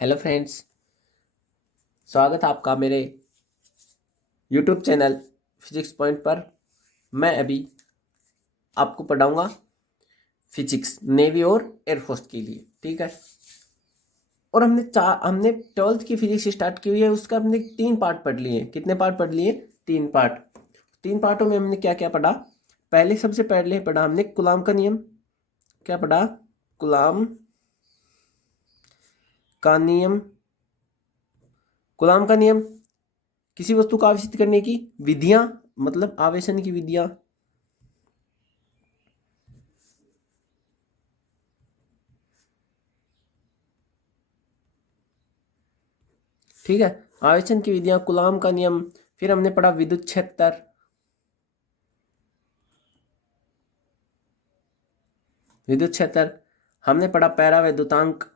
Hello friends, स्वागत है आपका मेरे यूट्यूब चैनल फिजिक्स पॉइंट पर। मैं अभी आपको पढ़ाऊंगा फिजिक्स नेवी और एयरफोर्स के लिए, ठीक है। और हमने 12th की फिजिक्स स्टार्ट की हुई है। उसका हमने 3 पार्ट पढ़ लिए। कितने पार्ट पढ़ लिए? 3 पार्ट। 3 पार्टों में हमने क्या क्या पढ़ा? पहले सबसे पहले पढ़ा हमने कूलॉम का नियम। क्या पढ़ा? कूलॉम का नियम। कूलॉम का नियम किसी वस्तु को आवेशित करने की विधियां, मतलब आवेशन की विधियां। ठीक है, आवेशन की विधियां, कूलॉम का नियम। फिर हमने पढ़ा विद्युत क्षेत्र। विद्युत क्षेत्र हमने पढ़ा परावैद्युतांक।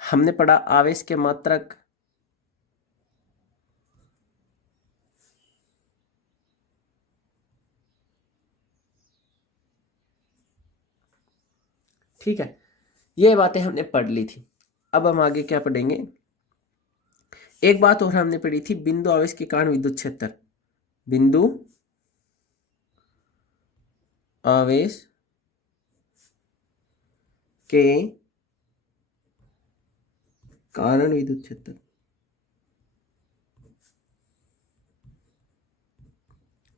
हमने पढ़ा आवेश के मात्रक। ठीक है, ये बातें हमने पढ़ ली थी। अब हम आगे क्या पढ़ेंगे? एक बात और हमने पढ़ी थी, बिंदु आवेश के कारण विद्युत क्षेत्र। बिंदु आवेश के कारण विद्युत क्षेत्र।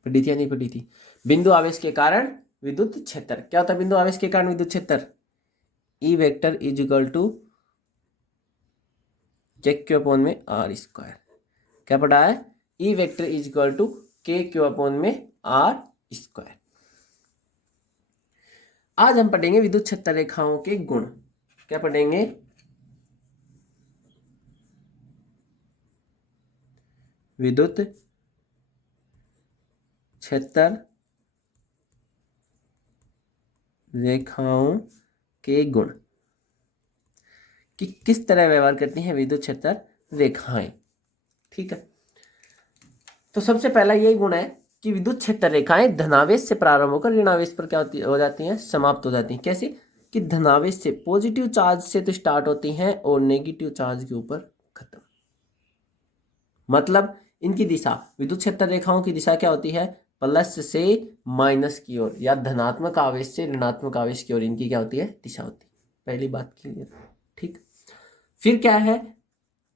पढ़ी थी या नहीं पढ़ी थी? बिंदु आवेश के कारण विद्युत क्षेत्र क्या होता है? बिंदु आवेश के कारण विद्युत क्षेत्र E vector is equal to K Q upon में आर स्क्वायर। क्या पढ़ा है? E vector is equal to K Q upon में आर स्क्वायर। आज हम पढ़ेंगे विद्युत क्षेत्र रेखाओं के गुण। क्या पढ़ेंगे? विद्युत क्षेत्र रेखाओं के गुण कि किस तरह व्यवहार करती हैं विद्युत क्षेत्र रेखाएं। ठीक है, तो सबसे पहला यही गुण है कि विद्युत क्षेत्र रेखाएं धनावेश से प्रारंभ होकर ऋणावेश पर क्या हो जाती हैं? समाप्त हो जाती हैं। कैसे? कि धनावेश से, पॉजिटिव चार्ज से तो स्टार्ट होती हैं और नेगेटिव चार्ज के ऊपर खत्म। मतलब इनकी दिशा, विद्युत क्षेत्र रेखाओं की दिशा क्या होती है? प्लस से माइनस की ओर या धनात्मक आवेश से ऋणात्मक आवेश की ओर इनकी क्या होती है? दिशा होती है। पहली बात क्लियर। ठीक, फिर क्या है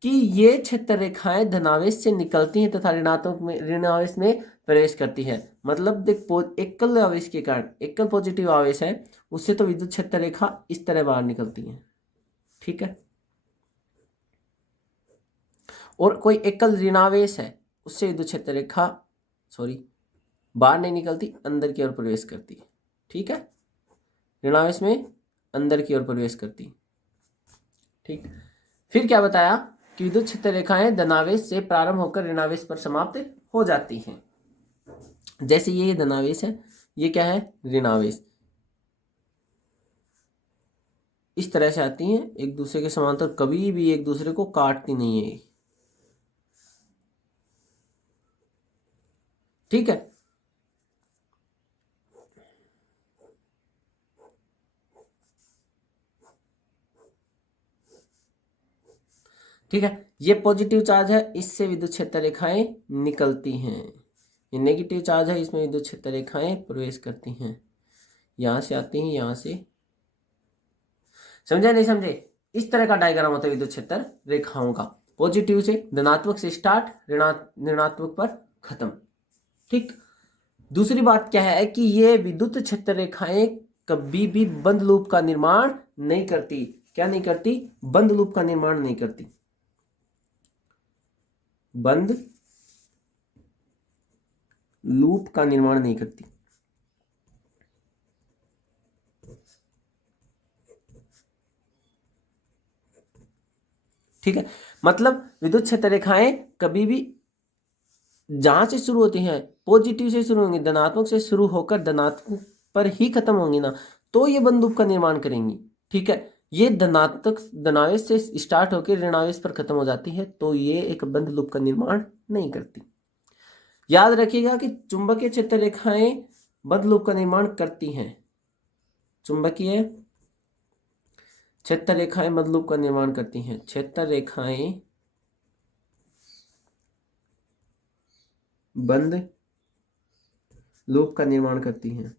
कि ये क्षेत्र रेखाएं धनावेश से निकलती हैं तथा ऋणावेश में प्रवेश करती है। मतलब देख, एकल आवेश के कारण, एकल पॉजिटिव आवेश है, उससे तो विद्युत क्षेत्र रेखा इस तरह बाहर निकलती है। ठीक है, और कोई एकल ऋणावेश है, उससे विद्युत क्षेत्र रेखा बाहर नहीं निकलती, अंदर की ओर प्रवेश करती है। ठीक है, ऋणावेश में अंदर की ओर प्रवेश करती। ठीक, फिर क्या बताया कि विद्युत क्षेत्र रेखाएं धनावेश से प्रारंभ होकर ऋणावेश पर समाप्त हो जाती हैं। जैसे ये धनावेश है, ये क्या है? ऋणावेश। इस तरह से आती हैं एक दूसरे के समांतर, कभी भी एक दूसरे को काटती नहीं है। ठीक है, ठीक है, ये पॉजिटिव चार्ज है, इससे विद्युत क्षेत्र रेखाएं निकलती हैं। ये नेगेटिव चार्ज है, इसमें विद्युत क्षेत्र रेखाएं प्रवेश करती हैं। यहां से आती हैं, यहां से। समझे नहीं समझे? इस तरह का डायग्राम होता है विद्युत क्षेत्र रेखाओं का। पॉजिटिव से, धनात्मक से स्टार्ट, ऋणात्मक पर खत्म। ठीक, दूसरी बात क्या है कि ये विद्युत क्षेत्र रेखाएं कभी भी बंद लूप का निर्माण नहीं करती। क्या नहीं करती? बंद लूप का निर्माण नहीं करती। बंद लूप का निर्माण नहीं करती। ठीक है, मतलब विद्युत क्षेत्र रेखाएं कभी भी जहां से शुरू होती हैं, पॉजिटिव से शुरू होंगी, धनात्मक से शुरू होकर धनात्मक पर ही खत्म होंगी ना, तो ये बंद लूप का निर्माण करेंगी। ठीक है, ये धनात्मक, धनावेश से स्टार्ट होकर ऋणावेश पर खत्म हो जाती है, तो ये एक बंद लूप का निर्माण नहीं करती। याद रखिएगा कि चुंबकीय क्षेत्र रेखाएं बंद लूप का निर्माण करती हैं। चुंबकीय क्षेत्र रेखाएं बंद लूप का निर्माण करती हैं। क्षेत्र रेखाएं बंद लूप का निर्माण करती हैं।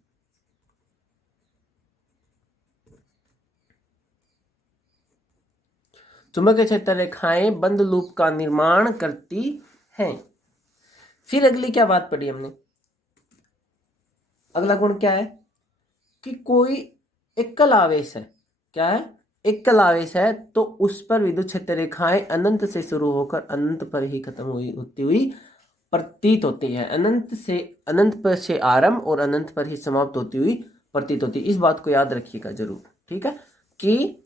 चुंबकीय क्षेत्र रेखाएं बंद लूप का निर्माण करती हैं। फिर अगली क्या बात पढ़ी हमने? अगला गुण क्या है कि कोई एकल आवेश है। क्या है? एकल आवेश है तो उस पर विद्युत क्षेत्र रेखाएं अनंत से शुरू होकर अनंत पर ही खत्म होती हुई प्रतीत होती है। अनंत पर से आरंभ और अनंत पर ही समाप्त होती हुई प्रतीत होती है। इस बात को याद रखिएगा जरूर, ठीक है, कि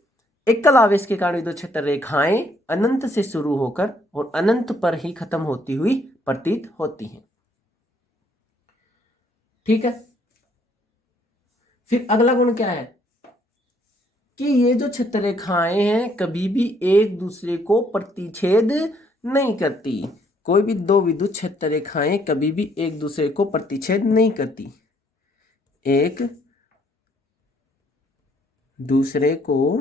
एकल आवेश के कारण विद्युत क्षेत्र रेखाएं अनंत से शुरू होकर और अनंत पर ही खत्म होती हुई प्रतीत होती हैं। ठीक है। फिर अगला गुण क्या है कि ये जो क्षेत्र रेखाएं हैं कभी भी एक दूसरे को प्रतिच्छेद नहीं करती। कोई भी दो विद्युत क्षेत्र रेखाएं कभी भी एक दूसरे को प्रतिच्छेद नहीं करती, एक दूसरे को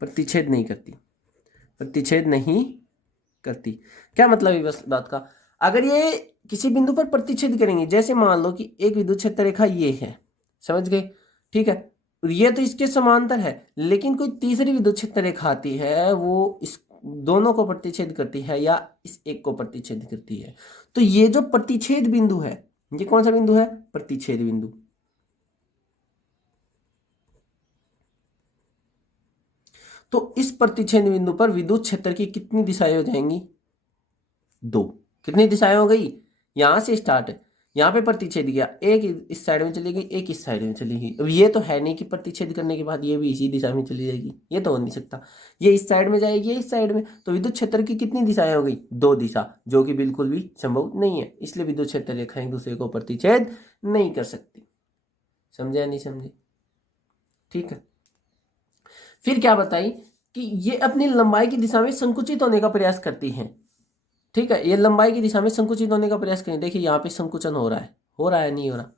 प्रतिच्छेद नहीं करती, प्रतिच्छेद नहीं करती। क्या मतलब है बस बात का? अगर ये किसी बिंदु पर प्रतिच्छेद करेंगे, जैसे मान लो कि एक विद्युत क्षेत्र रेखा ये है, समझ गए, ठीक है, ये तो इसके समांतर है, लेकिन कोई तीसरी विद्युत क्षेत्र रेखा आती है वो इस दोनों को प्रतिच्छेद करती है या इस एक को प्रतिच्छेद करती है। तो ये जो प्रतिच्छेद बिंदु है, ये कौन सा बिंदु है? प्रतिच्छेद बिंदु। तो इस प्रतिच्छेद बिंदु पर विद्युत क्षेत्र की कितनी दिशाएं हो जाएंगी? दो। कितनी दिशाएं हो गई? यहां से स्टार्ट है, यहां पे प्रतिच्छेद किया, एक इस साइड में चली गई, एक इस साइड में चली गई। अब ये तो है नहीं कि प्रतिच्छेद करने के बाद ये भी इसी दिशा में चली जाएगी, ये तो हो नहीं सकता। ये इस साइड में जाएगी, ये इस साइड में, तो विद्युत क्षेत्र की कितनी दिशाएं हो गई? दो दिशा, जो कि बिल्कुल भी संभव नहीं है। इसलिए विद्युत क्षेत्र रेखाएं एक दूसरे को प्रतिच्छेद नहीं कर सकती। समझे या नहीं समझे? ठीक है। फिर क्या बताई कि ये अपनी लंबाई की दिशा में संकुचित होने का प्रयास करती हैं। ठीक है, ये लंबाई की दिशा में संकुचित होने का प्रयास करें। देखिए यहाँ पे संकुचन हो रहा है नहीं हो रहा?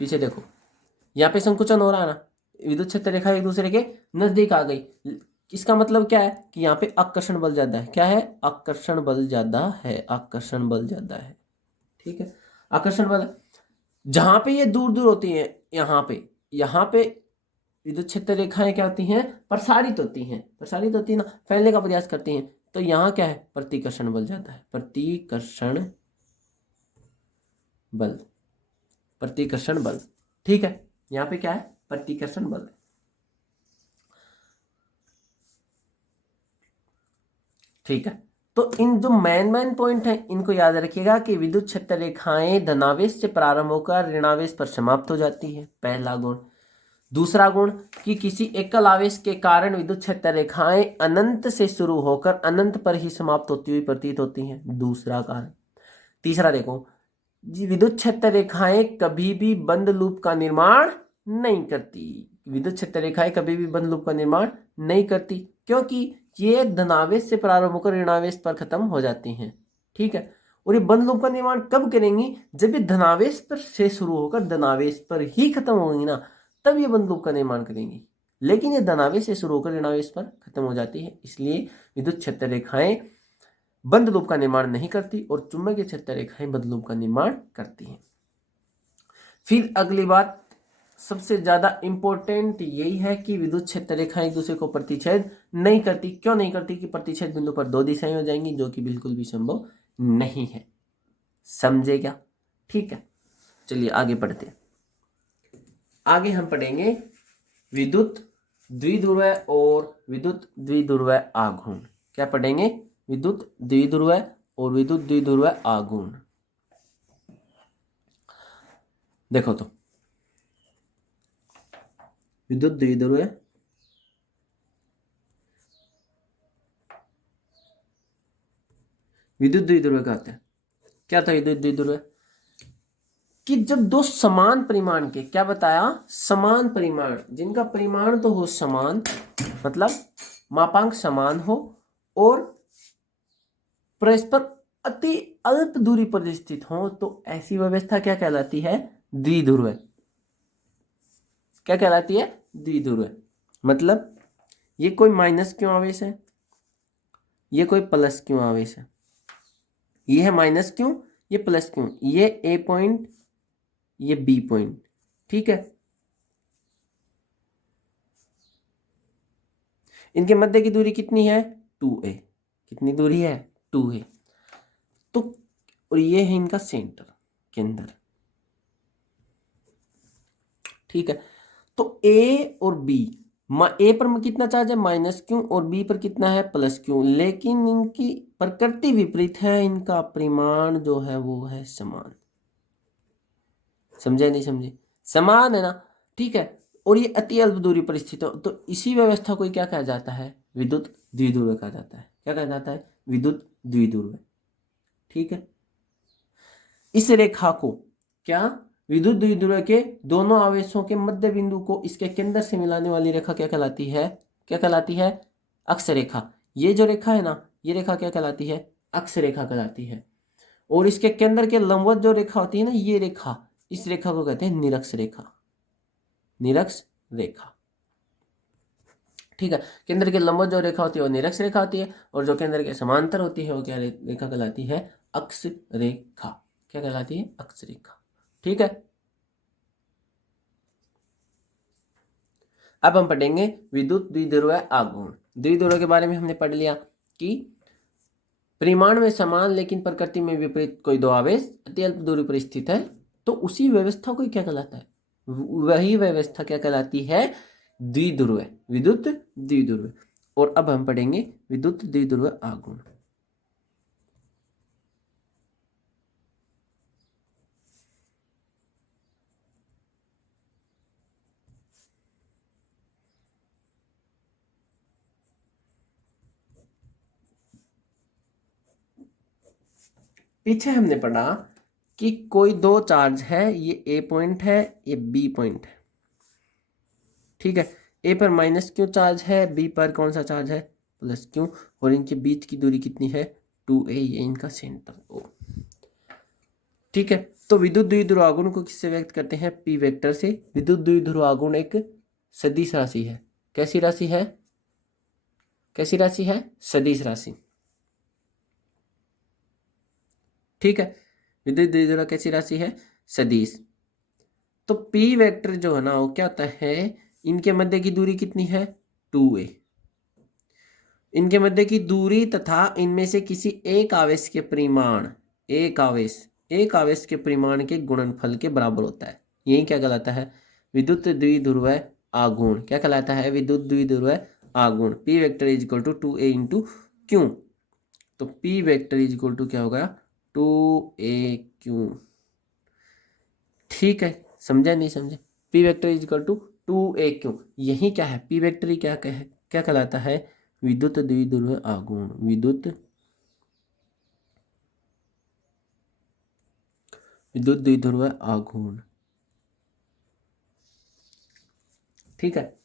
पीछे देखो, यहाँ पे संकुचन हो रहा है ना, विद्युत क्षेत्र रेखा एक दूसरे के नजदीक आ गई। इसका मतलब क्या है कि यहाँ पे आकर्षण बल ज्यादा है। क्या है? आकर्षण बल ज्यादा है, आकर्षण बल ज्यादा है। ठीक है, आकर्षण बल। जहां पे ये दूर दूर होती है, यहाँ पे विद्युत क्षेत्र रेखाएं क्या होती हैं? प्रसारित होती हैं, ना, फैलने का प्रयास करती हैं। तो यहाँ क्या है? प्रतिकर्षण बल ज्यादा है, प्रतिकर्षण बल। ठीक है, यहाँ पे क्या है? प्रतिकर्षण बल। ठीक है, तो इन जो मेन पॉइंट है इनको याद रखिएगा कि विद्युत क्षेत्र रेखाएं धनावेश से प्रारंभ होकर ऋणावेश पर समाप्त हो जाती है, पहला गुण। दूसरा गुण कि किसी एकल आवेश के कारण विद्युत क्षेत्र रेखाएं अनंत से शुरू होकर अनंत पर ही समाप्त होती हुई प्रतीत होती हैं, दूसरा कारण। तीसरा देखो, विद्युत क्षेत्र रेखाएं कभी भी बंद लूप का निर्माण नहीं करती। विद्युत क्षेत्र रेखाएं कभी भी बंद लूप का निर्माण नहीं करती, क्योंकि ये धनावेश से प्रारंभ होकर ऋणावेश पर खत्म हो जाती हैं। ठीक है, और ये बंद लूप का निर्माण कब करेंगी? जब ये धनावेश पर से शुरू होकर धनावेश पर ही खत्म होंगी ना, तब ये बंद लूप का निर्माण करेंगी। लेकिन ये धनावेश से शुरू होकर ऋणावेश पर खत्म हो जाती है, इसलिए विद्युत क्षेत्र रेखाएं बंद लूप का निर्माण नहीं करती और चुंबकीय क्षेत्र रेखाएं बंद लूप का निर्माण करती हैं। फिर अगली बात सबसे ज्यादा इंपॉर्टेंट यही है कि विद्युत क्षेत्र रेखाएं एक दूसरे को प्रतिच्छेद नहीं करती। क्यों नहीं करती? कि प्रतिच्छेद बिंदु पर दो दिशाएं हो जाएंगी, जो कि बिल्कुल भी संभव नहीं है। समझे क्या? ठीक है, चलिए आगे पढ़ते हैं। आगे हम पढ़ेंगे विद्युत द्विध्रुव और विद्युत द्विध्रुव आघूर्ण। क्या पढ़ेंगे? विद्युत द्विध्रुव और विद्युत द्विध्रुव आघूर्ण। देखो तो, विद्युत द्विध्रुव, विद्युत द्विध्रुव कहते हैं। क्या था विद्युत द्विध्रुव? कि जब दो समान परिमाण के, क्या बताया? समान परिमाण, जिनका परिमाण तो हो समान, मतलब मापांक समान हो और परस्पर अति अल्प दूरी पर स्थित हो तो ऐसी व्यवस्था क्या कहलाती है? द्विध्रुव। क्या कहलाती है? द्विध्रुव। मतलब ये कोई माइनस क्यों आवेश है, ये कोई प्लस क्यों आवेश है, ये है माइनस क्यों, ये प्लस क्यों, ये ए पॉइंट, ये बी पॉइंट। ठीक है, इनके मध्य की दूरी कितनी है? 2a। कितनी दूरी है? 2a। तो और ये है इनका सेंटर, केंद्र। ठीक है, तो ए और बी, ए पर कितना चार्ज है? माइनस क्यों, और बी पर कितना है? प्लस क्यों। लेकिन इनकी प्रकृति विपरीत है, इनका परिमाण जो है वो है समान। समझे नहीं समझे? समान है ना। ठीक है, और ये अति अल्प दूरी पर स्थित हो तो इसी व्यवस्था को क्या कहा जाता है? विद्युत द्विध्रुव कहा जाता है। क्या कहा जाता है? विद्युत द्विध्रुव। ठीक है, इस रेखा को क्या, विद्युत द्विध्रुव के दोनों आवेशों के मध्य बिंदु को इसके केंद्र से मिलाने वाली रेखा क्या कहलाती है? क्या कहलाती है? अक्ष रेखा। ये जो रेखा है ना, ये रेखा क्या कहलाती है? अक्ष रेखा कहलाती है। और इसके केंद्र के लंबवत जो रेखा होती है ना, ये रेखा, इस रेखा को कहते हैं निरक्ष रेखा। निरक्ष रेखा। ठीक है, केंद्र के लंबवत जो रेखा होती है वो निरक्ष रेखा होती है, और जो केंद्र के समांतर होती है वो क्या रेखा कहलाती है? अक्ष रेखा। क्या कहलाती है? अक्ष रेखा। ठीक है, अब हम पढ़ेंगे विद्युत द्विध्रुव आघूर्ण। द्विध्रुव के बारे में हमने पढ़ लिया कि परिमाण में समान लेकिन प्रकृति में विपरीत कोई दो आवेश अति अल्प दूरी पर स्थित है तो उसी व्यवस्था को क्या कहलाता है? वही व्यवस्था क्या कहलाती है? द्विध्रुव, विद्युत द्विध्रुव। और अब हम पढ़ेंगे विद्युत द्विध्रुव आघूर्ण। पीछे हमने पढ़ा कि कोई दो चार्ज है, ये ए पॉइंट है, ये बी पॉइंट है। ठीक है, ए पर माइनस क्यों चार्ज है, बी पर कौन सा चार्ज है? प्लस क्यों। और इनके बीच की दूरी कितनी है? 2a। ये इनका सेंटर ओ। ठीक है, तो विद्युत द्विध्रुव आघूर्ण को किससे व्यक्त करते हैं? पी वेक्टर से। विद्युत द्विध्रुव आघूर्ण एक सदिश राशि है। कैसी राशि है? कैसी राशि है? सदिश राशि। ठीक है, विद्युत द्विध्रुव कैसी राशि है? सदिश। तो पी वेक्टर जो है ना वो क्या होता है? इनके मध्य की दूरी कितनी है? 2a। इनके मध्य की दूरी तथा इनमें से किसी एक आवेश के परिमाण, एक आवेश के परिमाण के गुणनफल के बराबर होता है। यही क्या कहलाता है? विद्युत द्विध्रुव आघूर्ण। क्या कहलाता है? विद्युत द्विध्रुव आघूर्ण। P vector is equal to 2a into Q. तो P vector is equal to क्या होगा? 2a/q। ठीक है, समझे नहीं समझे? P vector is equal to 2a/q। यही क्या है? पी वेक्टर ही क्या कहलाता है? विद्युत द्विध्रुव आघूर्ण। विद्युत द्विध्रुव आघूर्ण। ठीक है,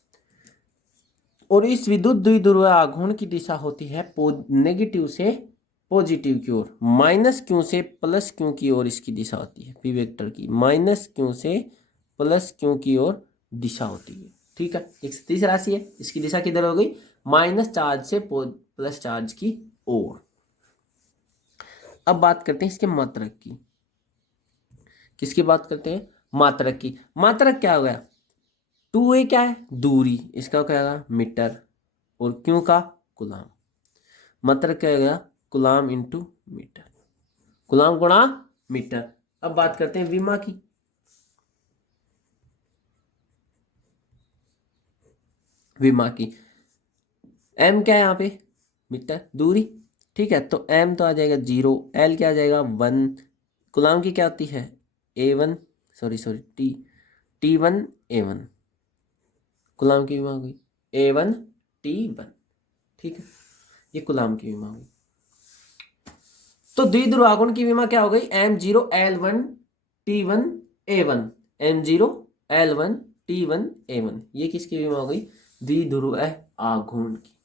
और इस विद्युत द्विध्रुव आघूर्ण की दिशा होती है नेगेटिव से पॉजिटिव की ओर, माइनस क्यू से प्लस क्यू की ओर इसकी दिशा होती है। पी वेक्टर की माइनस क्यू से प्लस क्यू की ओर दिशा होती है। ठीक है, एक सदिश राशि है, इसकी दिशा किधर हो गई? माइनस चार्ज से प्लस चार्ज की ओर। अब बात करते हैं इसके मात्रक की। किसकी बात करते हैं? मात्रक की। मात्रक क्या हो गया? 2a क्या है? दूरी, इसका क्या होगा? मीटर। और क्यों का? कूलाम। मात्रक क्या हो गया? Coulomb into metre. कूलाम गुणा मीटर। अब बात करते हैं विमा की। विमा की एम क्या है यहाँ पे? मीटर, दूरी। ठीक है, तो एम तो आ जाएगा 0, एल क्या आ जाएगा? 1। कूलाम की क्या होती है? A1, sorry T1 A1। Coulomb की विमा हो गई A1 T1। ठीक है, ये कूलाम की विमा हुई। तो द्विध्रुव आघूर्ण की विमा क्या हो गई? M0 L1 T1 A1। M0 L1 T1 A1, ये किसकी विमा हो गई? द्विध्रुव आघूर्ण की।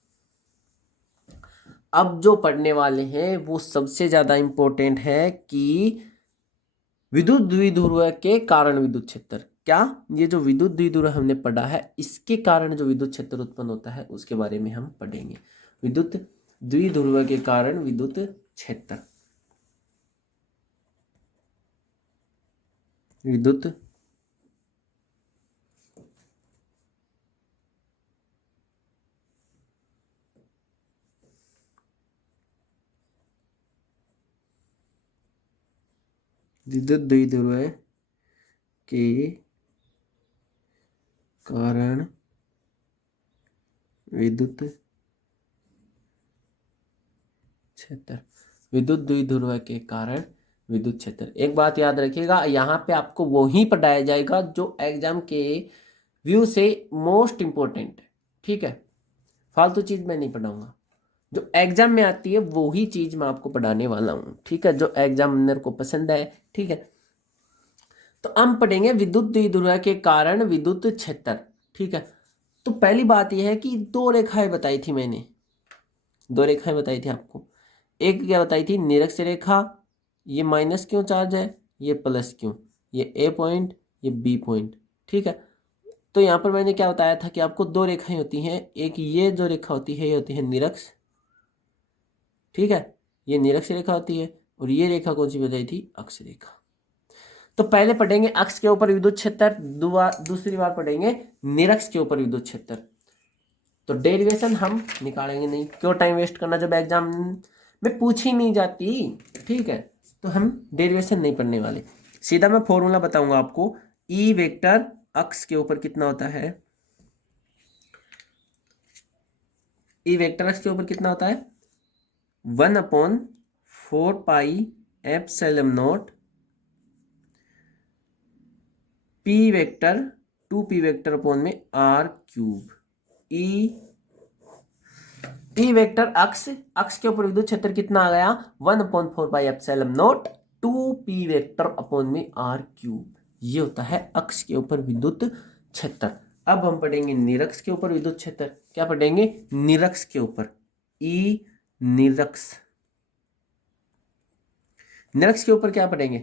अब जो पढ़ने वाले हैं वो सबसे ज्यादा इंपॉर्टेंट है कि विद्युत द्विध्रुव के कारण विद्युत क्षेत्र। क्या ये जो विद्युत द्विध्रुव हमने पढ़ा है इसके कारण जो विद्युत क्षेत्र उत्पन्न होता है उसके बारे में हम पढ़ेंगे। विद्युत द्विध्रुव के कारण विद्युत क्षेत्र, विद्युत विद्युत द्विध्रुव के कारण विद्युत क्षेत्र, विद्युत द्विध्रुव के कारण विद्युत क्षेत्र। एक बात याद रखिएगा, यहाँ पे आपको वो ही पढ़ाया जाएगा जो एग्जाम के व्यू से मोस्ट इंपॉर्टेंट है। ठीक है, फालतू चीज मैं नहीं पढ़ाऊंगा, जो एग्जाम में आती है वो ही चीज मैं आपको पढ़ाने वाला हूँ। ठीक है, जो एग्जामिनर को पसंद है। ठीक है, तो हम पढ़ेंगे विद्युत द्विध्रुव के कारण विद्युत क्षेत्र। ठीक है, तो पहली बात यह है कि दो रेखाएं बताई थी मैंने, दो रेखाएं बताई थी आपको। एक क्या बताई थी, निरक्ष रेखा, ये माइनस क्यों चार्ज है, ये प्लस क्यों, ये ए पॉइंट, ये बी पॉइंट। ठीक है, तो यहाँ पर मैंने क्या बताया था कि आपको दो रेखाएं होती हैं, एक ये जो रेखा होती है ये होती है निरक्ष। ठीक है, ये निरक्ष रेखा होती है, और ये रेखा कौन सी बताई थी, अक्ष रेखा। तो पहले पढ़ेंगे अक्ष के ऊपर विद्युत क्षेत्र, दूसरी बार पढ़ेंगे निरक्ष के ऊपर विद्युत क्षेत्र। तो डेरिवेशन हम निकालेंगे नहीं, क्यों टाइम वेस्ट करना जब एग्जाम में पूछी नहीं जाती। ठीक है, तो हम डेरिवेशन नहीं पढ़ने वाले, सीधा मैं फॉर्मूला बताऊंगा आपको। ई वेक्टर अक्ष के ऊपर कितना होता है, ई वेक्टर अक्ष के ऊपर कितना होता है, 1/4πε0 P vector 2p vector upon में आर क्यूब। ई वेक्टर अक्ष के ऊपर विद्युत क्षेत्र कितना आ गया, 1/4πε0 2p वेक्टर अपॉन में आर क्यूब। ये होता है अक्ष के ऊपर विद्युत क्षेत्र। अब हम पढ़ेंगे निरक्ष के ऊपर विद्युत क्षेत्र। क्या पढ़ेंगे, निरक्ष के ऊपर, ई निरक्ष, निरक्ष के ऊपर क्या पढ़ेंगे,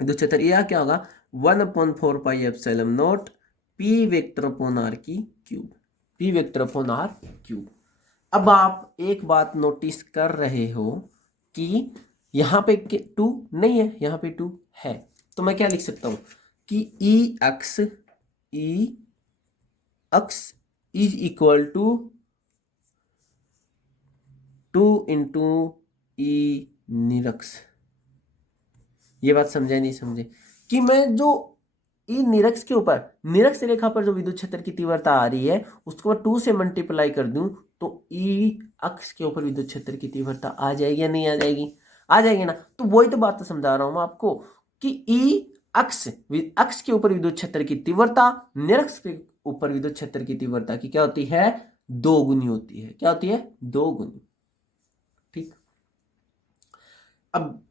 विद्युत क्षेत्र। यह क्या होगा, 1/4πε0 पी वेक्टर अपॉन आर की cube, P vector upon R cube. अब आप एक बात नोटिस कर रहे हो कि यहां पे 2 नहीं है, यहां पे 2 है, तो मैं क्या लिख सकता हूं कि ई अक्ष इज इक्वल टू 2 इंटू ई निरक्ष। ये बात समझे नहीं समझे, कि मैं जो ई निरक्ष के ऊपर, निरक्ष रेखा पर जो विद्युत क्षेत्र की तीव्रता आ रही है उसको 2 से मल्टीप्लाई कर दूं तो ई अक्ष के ऊपर विद्युत क्षेत्र की तीव्रता आ जाएगी या नहीं आ जाएगी, आ जाएगी ना। तो वही तो बात समझा रहा हूं मैं आपको कि ई अक्ष के ऊपर विद्युत क्षेत्र की तीव्रता निरक्ष के ऊपर विद्युत क्षेत्र की तीव्रता की क्या होती है, 2 गुनी होती है। क्या होती है, 2 गुनी। ठीक, अब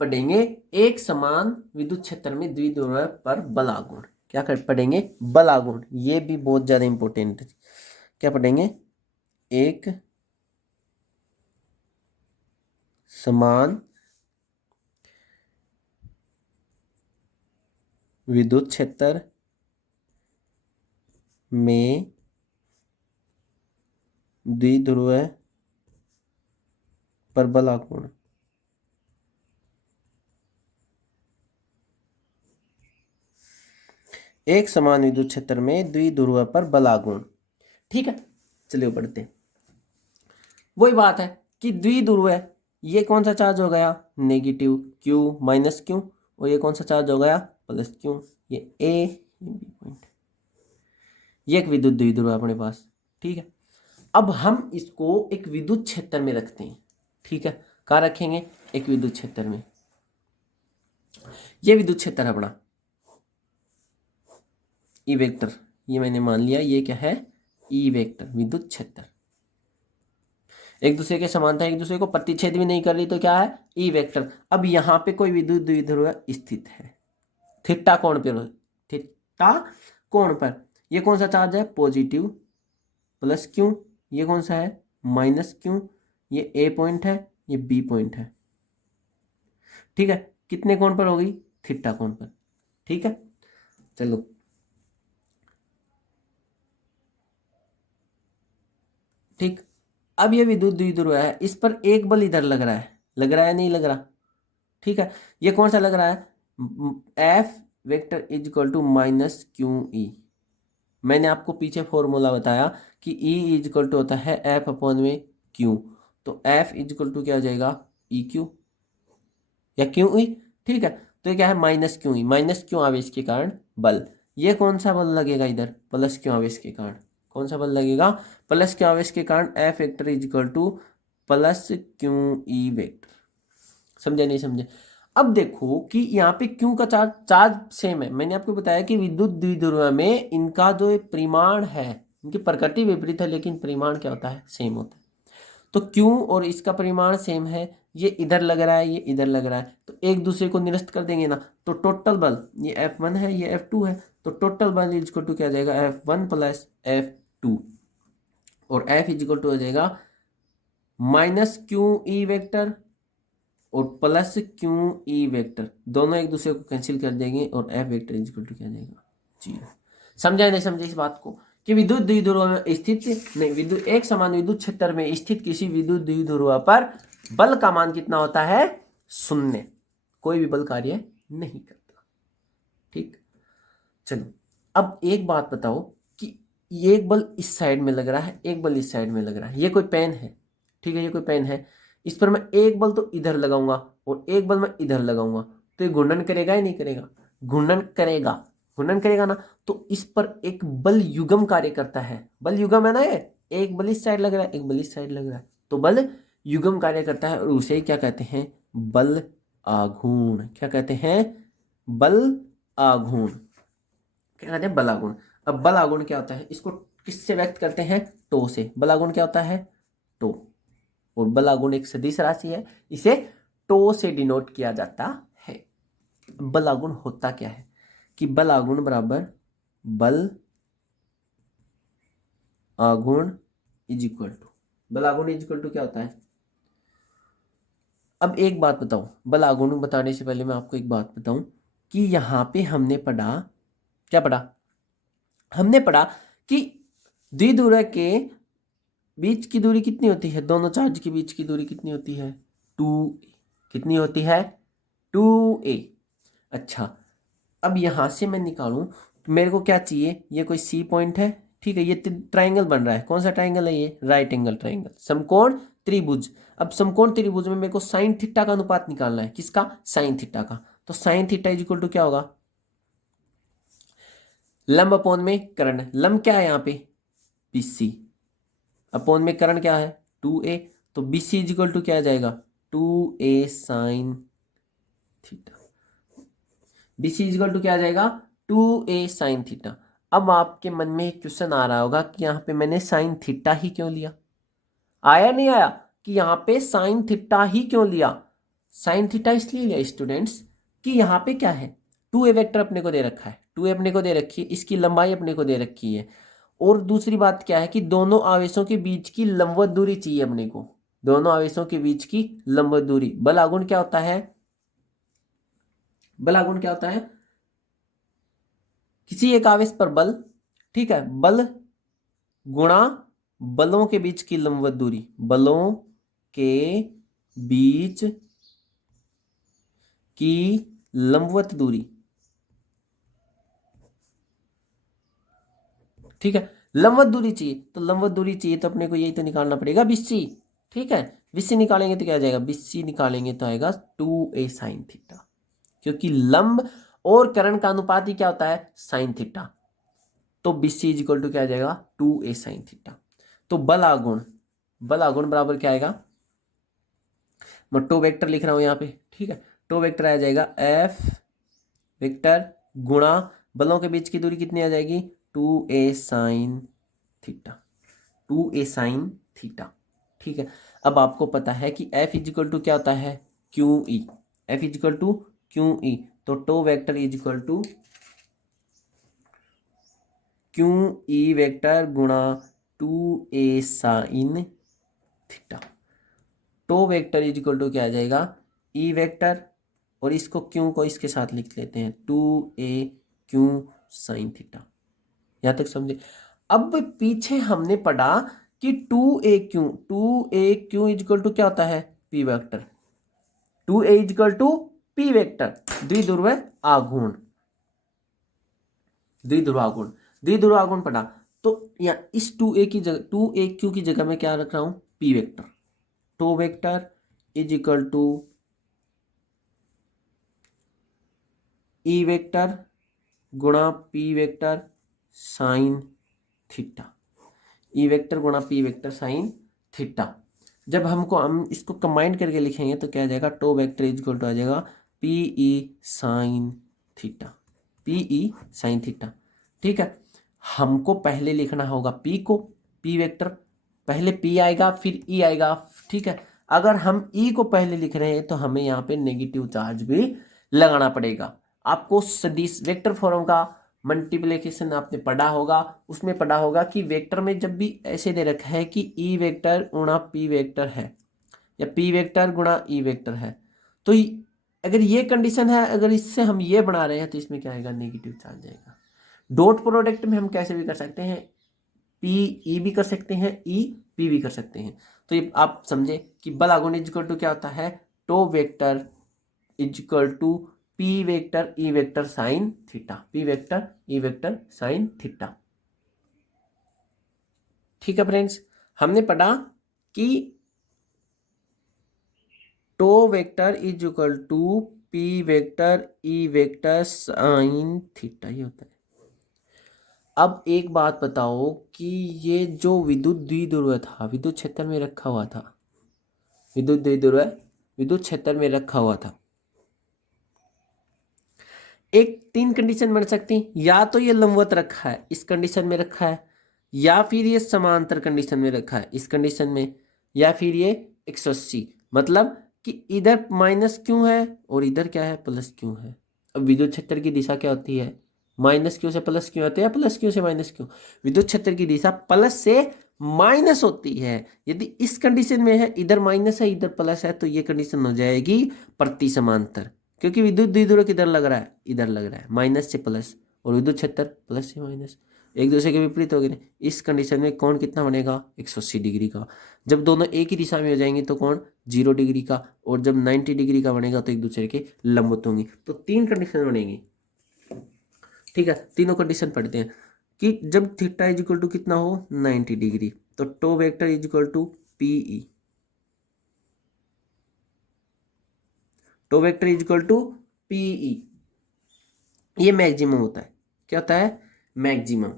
पढ़ेंगे एक समान विद्युत क्षेत्र में द्विध्रुव पर बलागुण। क्या पढ़ेंगे, बलागुण, ये भी बहुत ज्यादा इंपॉर्टेंट है। क्या पढ़ेंगे, एक समान विद्युत क्षेत्र में द्विध्रुव पर बलागुण। एक समान विद्युत क्षेत्र में द्विध्रुव पर बलागुण। ठीक है, चलिए पढ़ते। वही बात है कि द्विध्रुव है, ये कौन सा चार्ज हो गया, नेगेटिव क्यू माइनस क्यू, और ये कौन सा चार्ज हो गया, प्लस क्यू। ये ए बी पॉइंट, ये एक विद्युत द्विध्रुव है अपने पास। ठीक है, अब हम इसको एक विद्युत क्षेत्र में रखते हैं। ठीक है, कहाँ रखेंगे, एक विद्युत क्षेत्र में। ये विद्युत क्षेत्र है अपना ई वेक्टर, ये मैंने मान लिया ये क्या है, ई वेक्टर विद्युत क्षेत्र। एक दूसरे के समानता, एक दूसरे को प्रतिच्छेद भी नहीं कर रही, तो क्या है, ई वेक्टर। अब यहां पे कोई विद्युत द्विध्रुव स्थित है थीटा कोण पर, थीटा कोण पर। ये कौन सा चार्ज है, पॉजिटिव, प्लस क्यू, ये कौन सा है, माइनस क्यू, ये ए पॉइंट है, ये बी पॉइंट है, ठीक है। कितने कोण पर होगी? थीटा कोण पर, ठीक है। चलो ठीक, अब ये विद्युत द्विध्रुव है, इस पर एक बल इधर लग रहा है, लग रहा है नहीं लग रहा? ठीक है, ये कौन सा लग रहा है? F vector is equal to minus Q E. मैंने आपको पीछे फॉर्मूला बताया कि ई इज इक्वल टू होता है एफ अपॉन में क्यू, तो एफ इज इक्वल टू क्या हो जाएगा? ई क्यू या क्यू ई, ठीक है। तो ये क्या है? माइनस क्यू ई, माइनस क्यू आवेश के कारण बल। ये कौन सा बल लगेगा इधर? प्लस क्यू आवेश के कारण। कौन सा बल लगेगा? प्लस क्यू आवेश के कारण F vector is equal two plus Q E vector. समझे नहीं समझे? अब देखो कि यहाँ पे क्यू का चार्ज चार्ज सेम है। मैंने आपको बताया कि विद्युत द्विध्रुव में इनका जो परिमाण है, इनकी प्रकृति विपरीत है लेकिन परिमाण क्या होता है? सेम होता है। तो क्यू और इसका परिमाण सेम है, ये इधर लग रहा है, ये इधर लग रहा है, तो एक दूसरे को निरस्त कर देंगे ना। तो टोटल बल, ये F1 है, ये F2 है, तो टोटल बल इज इक्वल टू क्या जाएगा? F1 प्लस F2, और F इज इक्वल टू हो जाएगा माइनस क्यू ई वेक्टर और प्लस क्यू ई वेक्टर, दोनों एक दूसरे को कैंसिल कर देंगे और F vector is equal to क्या जाएगा? 0। समझा नहीं समझे इस बात को? कि विद्युत द्विध्रुव में स्थित नहीं, विद्युत एक समान विद्युत क्षेत्र में स्थित किसी विद्युत द्विध्रुव पर बल का मान कितना होता है? 0। कोई भी बल कार्य नहीं करता, ठीक। चलो अब एक बात बताओ कि ये एक बल इस साइड में लग रहा है, एक बल इस साइड में लग रहा है, ये कोई पेन है, ठीक है, ये कोई पेन है, इस पर मैं एक बल तो इधर लगाऊंगा और एक बल मैं इधर लगाऊंगा, तो ये घूर्णन करेगा या नहीं करेगा? घूर्णन करेगा, घूर्णन करेगा ना। तो इस पर एक बल युग्म कार्य करता है, बल युग्म है ना, ये एक बल इस साइड लग रहा है, एक बल इस साइड लग रहा है, तो बल युग्म कार्य करता है और उसे क्या कहते हैं? बल आघूर्ण। क्या कहते हैं? बल आघूर्ण। क्या कहते हैं? बल आघूर्ण। अब बल आघूर्ण क्या होता है? इसको किससे व्यक्त करते हैं? टो से। बल आघूर्ण क्या होता है? टो। और बल आघूर्ण एक सदिश राशि है, इसे टो से डिनोट किया जाता है। बल आघूर्ण होता क्या है? कि बल आघूर्ण बराबर बल आघूर्ण इज इक्वल टू, बल आघूर्ण इज इक्वल टू क्या होता है? अब एक बात बताओ, बल आघूर्ण बताने से पहले मैं आपको एक बात बताऊं कि यहां पे हमने पढ़ा, क्या पढ़ा? हमने पढ़ा कि द्विध्रुव के बीच की दूरी कितनी होती है? दोनों चार्ज के बीच की दूरी कितनी होती है? 2a। कितनी होती है? 2a। अच्छा, अब यहां से मैं निकालूं तो मेरे को क्या चाहिए? ये कोई सी पॉइंट है, ठीक है, ये ट्राइंगल बन रहा है। कौन सा ट्राइंगल है ये? राइट एंगल ट्राइंगल, समकोण त्रिभुज। अब समकोण त्रिभुज में मेरे को साइन थीटा का अनुपात निकालना है। किसका? साइन थीटा का। तो sine theta is equal to क्या होगा? लंब अपोन में कर्ण। लंब क्या है यहाँ पे? BC। अपोन में कर्ण क्या है? 2a। तो BC इज इक्वल टू क्या आ जाएगा? 2a sine theta. BC is equal to क्या आ जाएगा? 2a sine theta. अब आपके मन में एक क्वेश्चन आ रहा होगा कि यहाँ पे मैंने साइन थीटा ही क्यों लिया? आया नहीं आया? कि यहाँ पे साइन थीटा ही क्यों लिया? साइन थीटा इसलिए लिया स्टूडेंट्स कि यहाँ पे क्या है? 2a वेक्टर अपने को दे रखा है, 2a अपने को दे रखी है, इसकी लंबाई अपने को दे रखी है, और दूसरी बात क्या है कि दोनों आवेशों के बीच की लंबवत दूरी चाहिए अपने को। दोनों आवेशों के बीच की लंबवत दूरी। बल आघूर्ण क्या होता है? बल आघूर्ण क्या होता है? किसी एक आवेश पर बल, ठीक है, बल गुणा बलों के बीच की लंबवत दूरी, बलों के बीच की लंबवत दूरी, ठीक है। लंबवत दूरी चाहिए, तो लंबवत दूरी चाहिए तो अपने को यही तो निकालना पड़ेगा, BC, ठीक है। BC निकालेंगे तो क्या आ जाएगा? BC निकालेंगे तो आएगा 2a साइन थीटा, क्योंकि लंब और कर्ण का अनुपात ही क्या होता है? Sine theta. तो BC इज इक्वल टू क्या आ जाएगा? 2a sine theta. तो बल आघूर्ण, बल आघूर्ण बराबर क्या आएगा? मैं टो वेक्टर लिख रहा हूं यहाँ पे, ठीक है। टो वेक्टर आ जाएगा F वेक्टर गुणा बलों के बीच की दूरी कितनी आ जाएगी? 2a sine theta, 2a sine theta, ठीक है। अब आपको पता है कि F इज इक्वल टू क्या होता है? QE। F is equal to QE, तो tau vector is equal to QE vector गुणा 2a sine theta. Tau vector is equal to क्या आ जाएगा, ई वेक्टर, और इसको क्यू को इसके साथ लिख लेते हैं 2a q साइन थीटा। यहां तक समझे। अब पीछे हमने पढ़ा कि 2a q is equal to क्या होता है, p vector. 2a is equal to p vector, द्विध्रुव आघूर्ण, द्विध्रुव आघूर्ण पढ़ा। तो या इस 2a की जगह 2aq की जगह मैं क्या रख रहा हूं, p vector. Tau vector is equal to E vector गुणा P vector sine theta, E vector गुणा पी वेक्टर साइन थीटा। जब हम इसको कंबाइन करके लिखेंगे तो क्या आ जाएगा, tau vector is equal to आ जाएगा P E sine theta, P E sine theta. ठीक है, हमको पहले लिखना होगा पी को, पी वेक्टर पहले पी आएगा फिर ई आएगा। ठीक है, अगर हम ई को पहले लिख रहे हैं तो हमें यहाँ पे नेगेटिव चार्ज भी लगाना पड़ेगा। आपको सदिश वेक्टर फॉर्म का मल्टीप्लिकेशन आपने पढ़ा होगा, उसमें पढ़ा होगा कि वेक्टर में जब भी ऐसे दे रखा है कि ई वेक्टर गुणा पी वेक्टर है या पी वेक्टर गुणा ई वेक्टर है, तो अगर ये कंडीशन है, अगर इससे हम ये बना रहे हैं तो इसमें क्या आएगा, नेगेटिव चार्ज आएगा। डॉट प्रोडक्ट में हम कैसे भी कर सकते हैं, पी ई भी कर सकते हैं, ई पी भी कर सकते हैं। तो ये आप समझे कि बल आघूर्ण इज इक्वल टू क्या होता है, tau vector is equal to P vector E vector sine theta, P vector E vector sine theta. ठीक है फ्रेंड्स, हमने पढ़ा कि tau vector is equal to P vector E vector sine theta, ये होता है। अब एक बात बताओ कि ये जो विद्युत द्विध्रुव था, विद्युत क्षेत्र में रखा हुआ था, विद्युत द्विध्रुव विद्युत क्षेत्र में रखा हुआ था, एक तीन कंडीशन बन सकती, या तो ये लंबवत रखा है, इस कंडीशन में रखा है, या फिर ये समांतर कंडीशन में रखा है, इस कंडीशन में, या फिर ये 180, मतलब कि इधर माइनस क्यों है और इधर क्या है, प्लस क्यों है। अब विद्युत क्षेत्र की दिशा क्या होती है, माइनस क्यों से प्लस क्यों होती है, प्लस क्यों से माइनस क्यों। विद्युत क्षेत्र की दिशा प्लस से माइनस होती है। यदि इस कंडीशन में है, इधर माइनस है इधर प्लस है, तो ये कंडीशन हो जाएगी प्रति समांतर, क्योंकि विद्युत द्विध्रुव किधर लग रहा है, इधर लग रहा है, माइनस से प्लस, और विद्युत क्षेत्र प्लस से माइनस, एक दूसरे के विपरीत हो गए। इस कंडीशन में कोण कितना बनेगा, 180 डिग्री का। जब दोनों एक ही दिशा में हो जाएंगे तो कोण 0 डिग्री का, और जब 90 डिग्री का बनेगा तो एक दूसरे के लंबवत होंगे। तो तीन कंडीशन बनेगी। ठीक है, तीनों कंडीशन पढ़ते हैं कि जब थीटा इज इक्वल टू कितना हो, 90 डिग्री, तो tau vector is equal to P E, tau vector is equal to P E, ये मैक्सिमम होता है। क्या होता है, मैक्सिमम।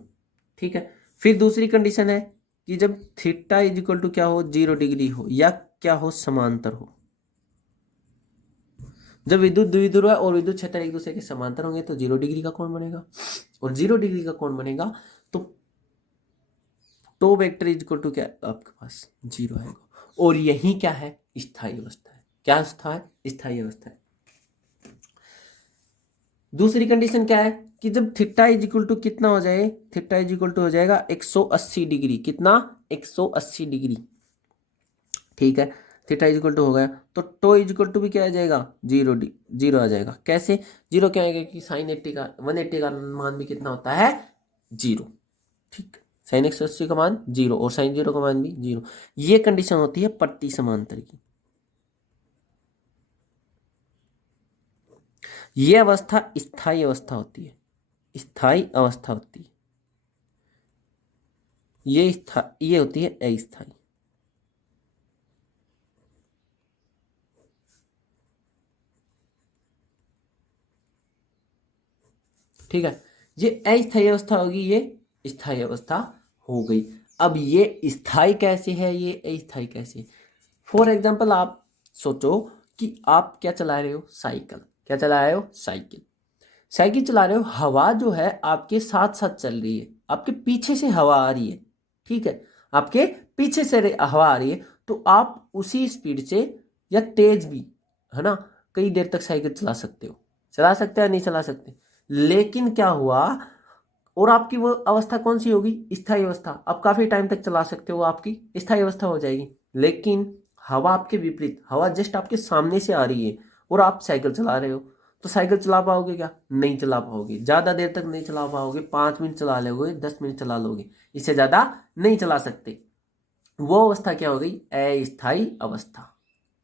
ठीक है, फिर दूसरी कंडीशन है कि जब थीटा इज इक्वल टू क्या हो, 0 डिग्री हो, या क्या हो, समांतर हो। जब विद्युत द्विध्रुव और विद्युत क्षेत्र एक दूसरे के समांतर होंगे तो 0 डिग्री का कोण बनेगा, और 0 डिग्री का कोण बनेगा तो tau vector is equal to क्या आपके पास 0 आएगा। और यही क्या है, स्थायी अवस्था है। क्या अवस्था है, स्थायी अवस्था है। दूसरी कंडीशन क्या है कि जब थीटा इज इक्वल टू कितना हो जाए, थीटा इज इक्वल टू हो जाएगा 180 डिग्री, कितना, 180 डिग्री। ठीक है, थीटा इज इक्वल टू हो गया, तो टो इज इक्वल टू भी क्या आ जाएगा, 0 आ जाएगा। कैसे 0 क्या आएगा, कि साइन 80 का 180 का मान भी कितना होता है, 0। ठीक, साइन 180 का मान 0 और साइन 0 का मान भी 0। ये कंडीशन होती है प्रति समांतर की। ये अवस्था स्थायी अवस्था होती है, स्थायी अवस्था होती है। ये होती है अस्थायी। ठीक है, ये अस्थायी अवस्था होगी, ये स्थायी अवस्था हो गई। अब ये स्थायी कैसे है, ये अस्थायी कैसे। फॉर एग्जाम्पल आप सोचो कि आप क्या चला रहे हो, साइकिल। क्या चला रहे हो, साइकिल। साइकिल चला रहे हो, हवा जो है आपके साथ साथ चल रही है, आपके पीछे से हवा आ रही है। ठीक है, आपके पीछे से हवा आ रही है, तो आप उसी स्पीड से या तेज भी, है ना, कई देर तक साइकिल चला सकते हो। चला सकते हैं, नहीं चला सकते। लेकिन क्या हुआ, और आपकी वो अवस्था कौन सी होगी, स्थायी अवस्था। आप काफी टाइम तक चला सकते हो, आपकी स्थायी अवस्था हो जाएगी। लेकिन हवा आपके विपरीत, हवा जस्ट आपके सामने से आ रही है और आप साइकिल चला रहे हो, तो साइकिल चला पाओगे क्या? नहीं चला पाओगे, ज़्यादा देर तक नहीं चला पाओगे, 5 मिनट चला लोगे, 10 मिनट चला लोगे, इससे ज़्यादा नहीं चला सकते। वो अवस्था क्या हो गई? अस्थायी अवस्था।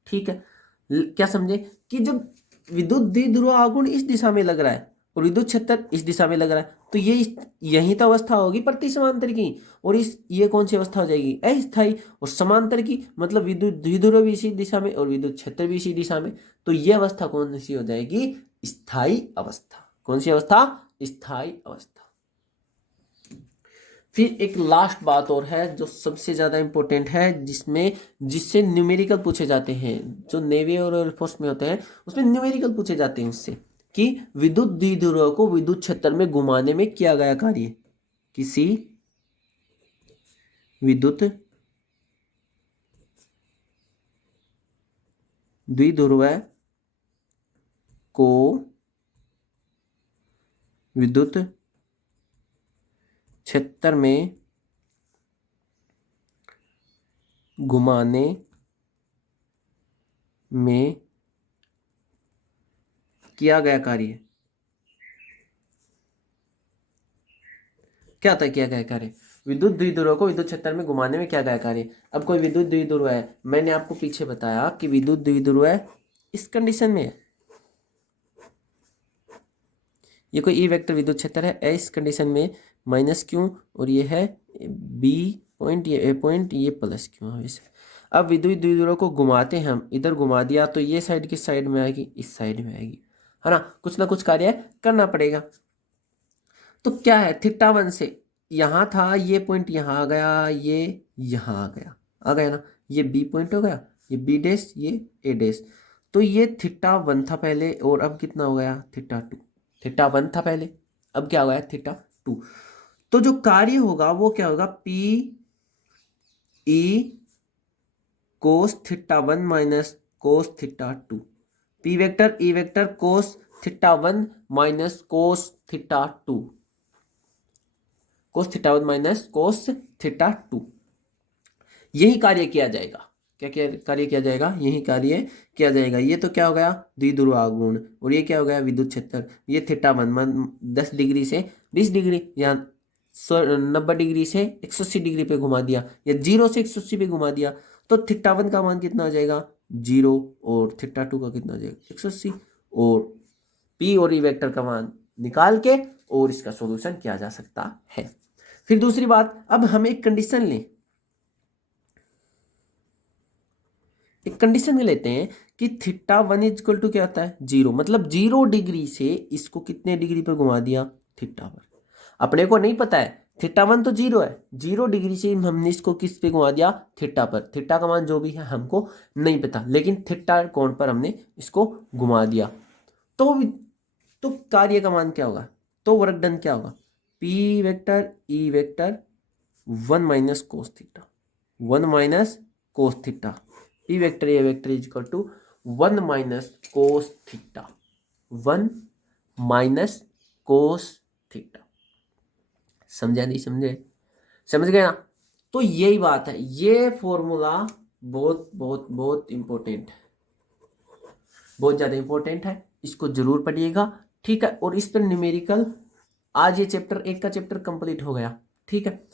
ठीक है, क्या समझे कि जब विद्युत द्विध्रुव आघूर्ण इस दिशा में लग रहा है और विद्युत क्षेत्र इस दिशा में लग रहा है, तो ये यही तो अवस्था होगी प्रति समांतर की, और ये कौन सी अवस्था हो जाएगी? अस्थायी। और समांतर की मतलब विद्युत द्विध्रुव भी इसी दिशा में और विद्युत क्षेत्र भी इसी दिशा में, तो ये अवस्था कौन सी हो जाएगी? स्थायी अवस्था। कौन सी अवस्था? स्थायी अवस्था। फिर एक लास्ट बात और है जो सबसे ज़्यादा इंपॉर्टेंट है, जिससे न्यूमेरिकल पूछे जाते हैं, जो नेवी और एयरफोर्स में होते हैं उसमें न्यूमेरिकल पूछे जाते हैं उससे, कि विद्युत द्विध्रुव को विद्युत क्षेत्र में घुमाने में किया गया कार्य। किसी विद्युत द्विध्रुव को विद्युत क्षेत्र में घुमाने में किया गया कार्य। क्या था किया गया कार्य? विद्युत द्विध्रुव को विद्युत क्षेत्र में घुमाने में किया गया कार्य। अब कोई विद्युत द्विध्रुव है, मैंने आपको पीछे बताया कि विद्युत द्विध्रुव है इस कंडीशन में है, ये कोई ई वेक्टर विद्युत क्षेत्र है इस कंडीशन में माइनस क्यू, और ये है बी पॉइंट, ये ए पॉइंट, ये प्लस क्यू है। अब विद्युत द्विध्रुव को घुमाते हैं हम, इधर घुमा दिया तो ये साइड किस साइड में आएगी? इस साइड में आएगी, है ना? कुछ ना कुछ कार्य करना पड़ेगा। तो क्या है, थीटा 1 से यहाँ था, ये पॉइंट यहाँ आ गया, ये यहाँ आ गया ना, ये बी पॉइंट हो गया, ये बी डैश, ये ए डैश। तो ये थीटा 1 था पहले, और अब कितना हो गया? थीटा 2। थीटा 1 था पहले, अब क्या हो गया? थीटा 2। तो जो कार्य होगा वो क्या होगा? पी ई कोस theta 1 minus cos theta 2। P vector E vector कोस थीटा 1 माइनस कोस थीटा 2, कोस थीटा 1 माइनस कोस थीटा 2। यही कार्य किया जाएगा। क्या क्या कार्य किया जाएगा? यही कार्य किया जाएगा। ये तो क्या हो गया? द्विध्रुव आघूर्ण, और ये क्या हो गया? विद्युत क्षेत्र। ये थीटा 1 10 डिग्री से 20 डिग्री, या 90 डिग्री से 180 डिग्री पे घुमा दिया, या 0 से 180 पे घुमा दिया, तो थीटा 1 का मान कितना आ जाएगा? 0, और थीटा 2 का कितना आ जाएगा? 180। और पी और ई वेक्टर का मान निकाल के और इसका सॉल्यूशन किया जा सकता है। फिर दूसरी बात, अब हम एक कंडीशन लें, एक कंडीशन लेते हैं कि थीटा 1 इज इक्वल टू क्या होता है? 0, मतलब 0 डिग्री से इसको कितने डिग्री पे घुमा दिया? थीटा पर। अपने को नहीं पता है, थीटा 1 तो 0 है, 0 डिग्री से हमने इसको किस पे घुमा दिया? थीटा पर। थीटा का मान जो भी है हमको नहीं पता, लेकिन थीटा कोण पर हमने इसको घुमा दिया। तो कार्य का मान क्या होगा? तो वर्क डन क्या होगा? P vector E vector 1 minus cos theta, 1 minus cos theta, P vector A vector is equal to 1 minus cos theta, 1 minus cos theta. समझा नहीं समझे? समझ गए ना? तो यही बात है, ये फॉर्मूला बहुत बहुत बहुत इंपॉर्टेंट है, बहुत ज़्यादा इंपॉर्टेंट है, इसको जरूर पढ़िएगा। ठीक है, और इस पर न्यूमेरिकल, आज ये चैप्टर 1 का चैप्टर कंप्लीट हो गया। ठीक है,